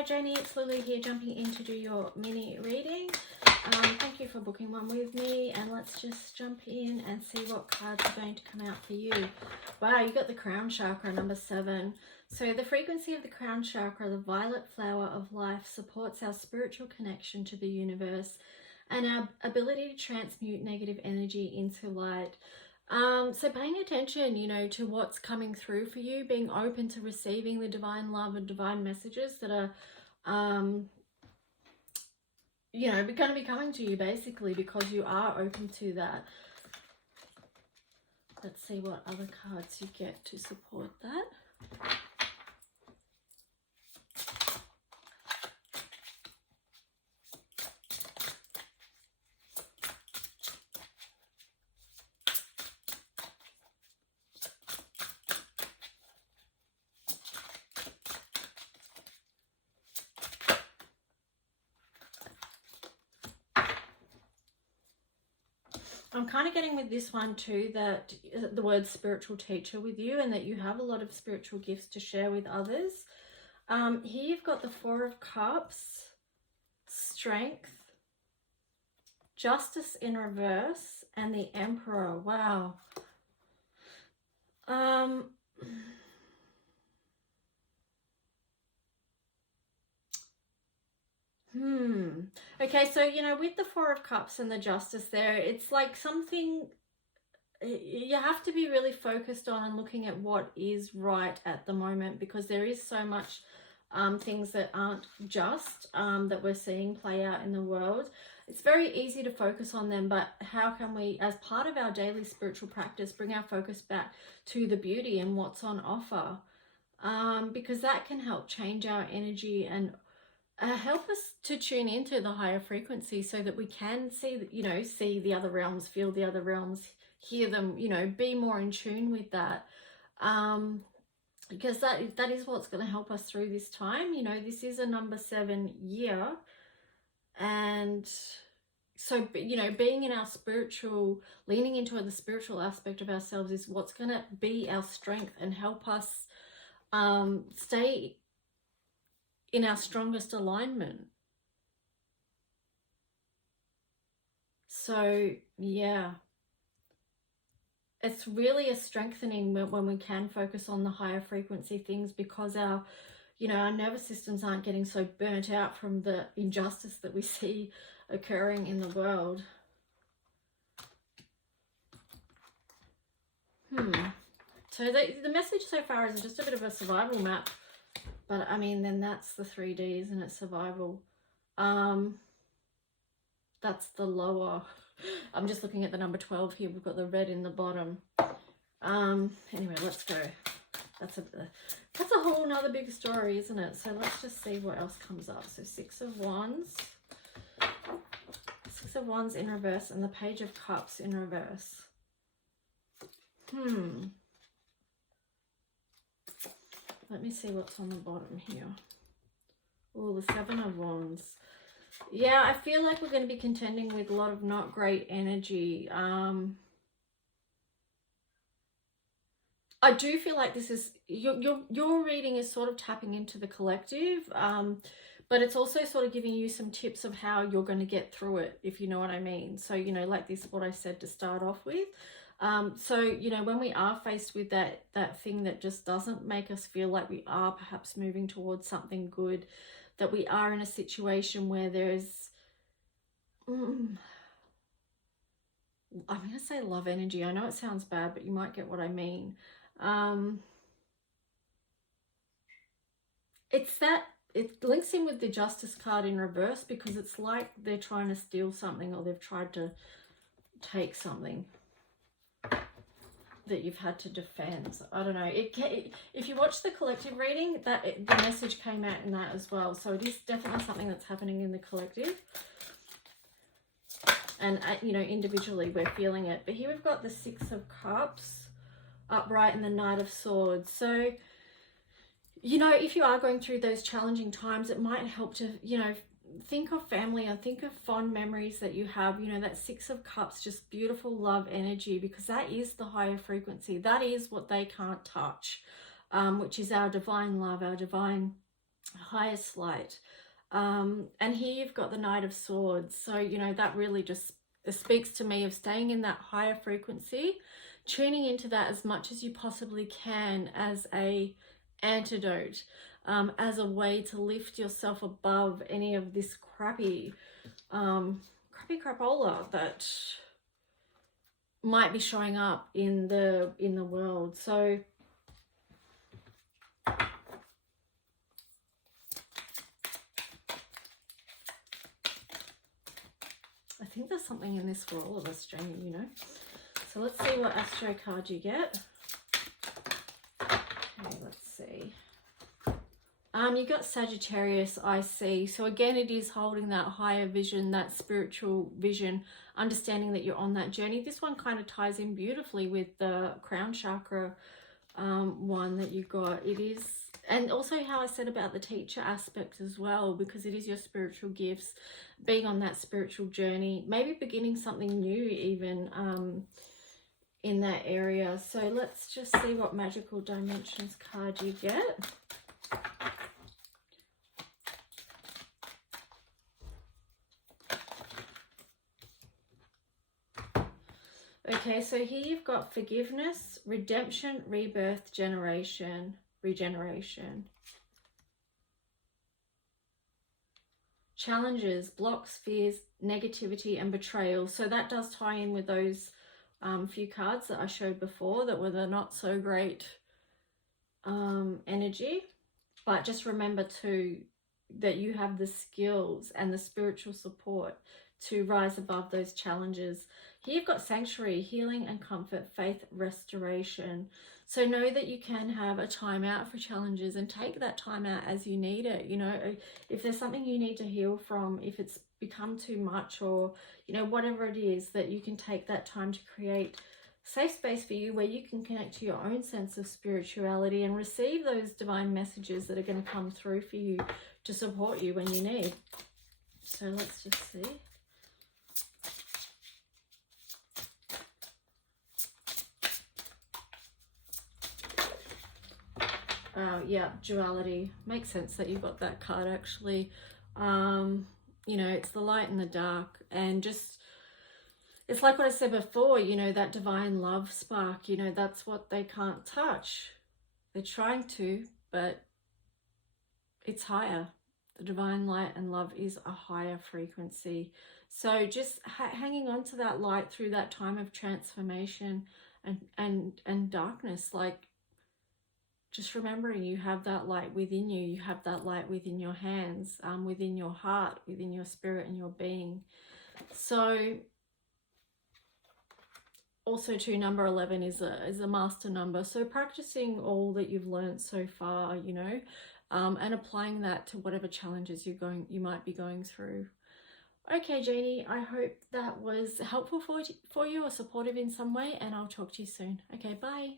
Hi Janey, it's Lulu here, jumping in to do your mini reading. Thank you for booking one with me, and let's just jump in and see what cards are going to come out for you. Wow, you got the crown chakra, number 7. So the frequency of the crown chakra, the violet flower of life, supports our spiritual connection to the universe and our ability to transmute negative energy into light. So paying attention, to what's coming through for you, being open to receiving the divine love and divine messages that are, going to be coming to you, basically, because you are open to that. Let's see what other cards you get to support that. I'm kind of getting with this one too that the word spiritual teacher with you, and that you have a lot of spiritual gifts to share with others. Here you've got the 4 of Cups, strength, justice in reverse, and the Emperor. Wow. Okay, so, with the 4 of Cups and the Justice there, it's like something you have to be really focused on and looking at what is right at the moment, because there is so much things that aren't just that we're seeing play out in the world. It's very easy to focus on them, but how can we, as part of our daily spiritual practice, bring our focus back to the beauty and what's on offer? Because that can help change our energy and help us to tune into the higher frequency, so that we can see, see the other realms, feel the other realms, hear them, be more in tune with that. Because that is what's going to help us through this time. This is a number 7 year. And so, being in our spiritual, leaning into the spiritual aspect of ourselves is what's going to be our strength and help us stay in our strongest alignment. So, yeah. It's really a strengthening when we can focus on the higher frequency things, because our nervous systems aren't getting so burnt out from the injustice that we see occurring in the world. So the message so far is just a bit of a survival map. But, I mean, then that's the 3Ds and it's survival. That's the lower. I'm just looking at the number 12 here. We've got the red in the bottom. Anyway, let's go. That's a whole nother big story, isn't it? So let's just see what else comes up. So 6 of Wands. 6 of Wands in reverse, and the Page of Cups in reverse. Let me see what's on the bottom here. Oh, the 7 of Wands. Yeah, I feel like we're going to be contending with a lot of not great energy. I do feel like this is your reading is sort of tapping into the collective, but it's also sort of giving you some tips of how you're going to get through it, if you know what I mean. So, like this, what I said to start off with. So, when we are faced with that thing that just doesn't make us feel like we are perhaps moving towards something good, that we are in a situation where there's, I'm going to say love energy. I know it sounds bad, but you might get what I mean. It links in with the Justice card in reverse, because it's like they're trying to steal something, or they've tried to take something that you've had to defend. I don't know. If you watch the collective reading, the message came out in that as well. So it is definitely something that's happening in the collective. And, individually we're feeling it. But here we've got the 6 of Cups upright and the Knight of Swords. So, if you are going through those challenging times, it might help to, think of family and think of fond memories that you have. That 6 of Cups, just beautiful love energy, because that is the higher frequency. That is what they can't touch, which is our divine love, our divine highest light. And here you've got the Knight of Swords. So, you know, that really just speaks to me of staying in that higher frequency, tuning into that as much as you possibly can as a antidote, as a way to lift yourself above any of this crappy crapola that might be showing up in the world. So I think there's something in this for all of us, Janey, you know. So let's see what astro card you get. Okay, let's see. You got Sagittarius, I see. So again, it is holding that higher vision, that spiritual vision, understanding that you're on that journey. This one kind of ties in beautifully with the crown chakra one that you got. It is, and also how I said about the teacher aspect as well, because it is your spiritual gifts, being on that spiritual journey, maybe beginning something new even in that area. So let's just see what magical dimensions card you get. Okay, so here you've got forgiveness, redemption, rebirth, generation, regeneration. Challenges, blocks, fears, negativity, and betrayal. So that does tie in with those few cards that I showed before that were the not so great energy. But just remember too that you have the skills and the spiritual support to rise above those challenges. Here you've got sanctuary, healing and comfort, faith, restoration. So know that you can have a time out for challenges and take that time out as you need it. You know, if there's something you need to heal from, if it's become too much, or, you know, whatever it is, that you can take that time to create safe space for you where you can connect to your own sense of spirituality and receive those divine messages that are going to come through for you to support you when you need. So let's just see. Yeah, duality. Makes sense that you got that card actually. You know, it's the light and the dark, and just, it's like what I said before, you know, that divine love spark, you know, that's what they can't touch. They're trying to, but it's higher. The divine light and love is a higher frequency. So just hanging on to that light through that time of transformation and darkness, like, just remembering you have that light within you. You have that light within your hands, within your heart, within your spirit and your being. So also too, number 11 is a master number. So practicing all that you've learned so far, you know, and applying that to whatever challenges you might be going through. Okay, Janey, I hope that was helpful for you or supportive in some way, and I'll talk to you soon. Okay, bye.